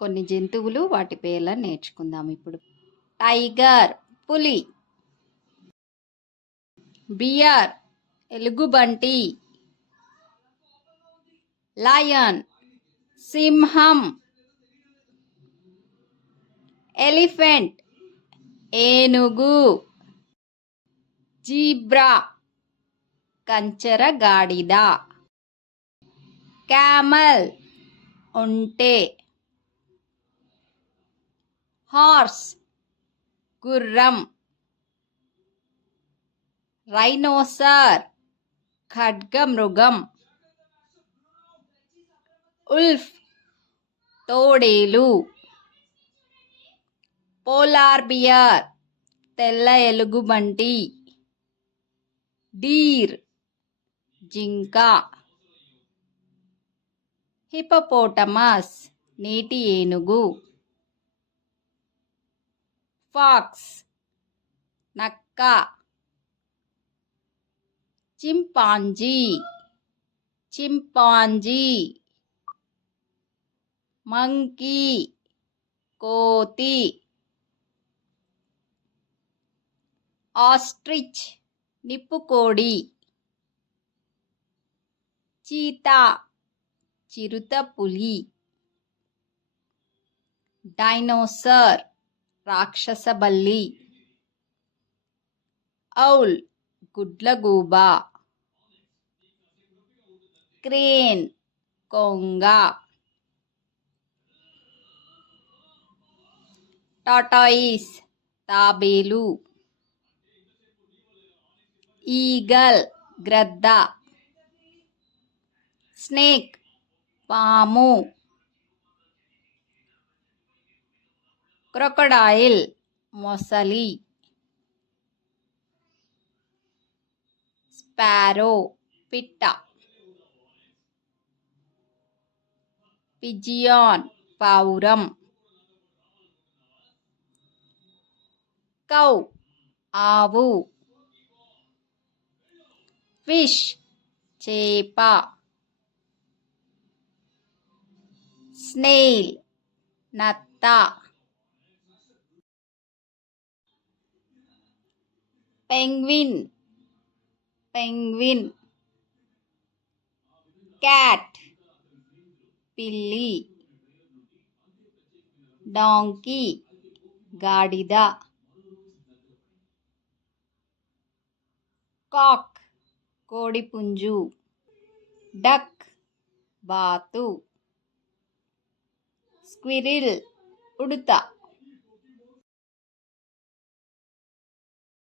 కొన్ని జంతువులు వాటి పేర్లను నేర్చుకుందాం ఇప్పుడు. టైగర్ పులి, బియర్ ఎలుగుబంటి, లయన్ సింహం, ఎలిఫెంట్ ఏనుగు, జీబ్రా కంచర గాడిద, క్యామల్ ఒంటె, హార్స్ గుర్రం, రైనోసర్ ఖడ్గమృగం, ఉల్ఫ్ తోడేలు, పోలార్ బియర్ తెల్ల ఎలుగుబంటి, డీర్ జింక, హిపోపోటమస్ నీటి ఏనుగు, ఫాక్స్ నక్క, చింపాంజీ, మంకీ కోతి, ఆస్ట్రిచ్ నిప్పుకోడి, చీతా చిరుతపులి, డైనోసర్ రాక్షసబల్లి, ఔల్ గుడ్లగూబ, క్రేన్ కొంగ, టాటాయిస్ తాబేలు, ఈగల్ గ్రద్ద, స్నేక్ పాము, క్రొకొడైల్ మొసలి, స్పారో పిట్ట, పిజియాన్ పావురం, కౌ ఆవు, ఫిష్ చేప, స్నేల్ నత్త, పెంగ్విన్ క్యాట్ పిల్లి, డాంకీ గాడిద, కాక్ కోడిపుంజు, డక్ బాతు, స్క్విరిల్ ఉడుత.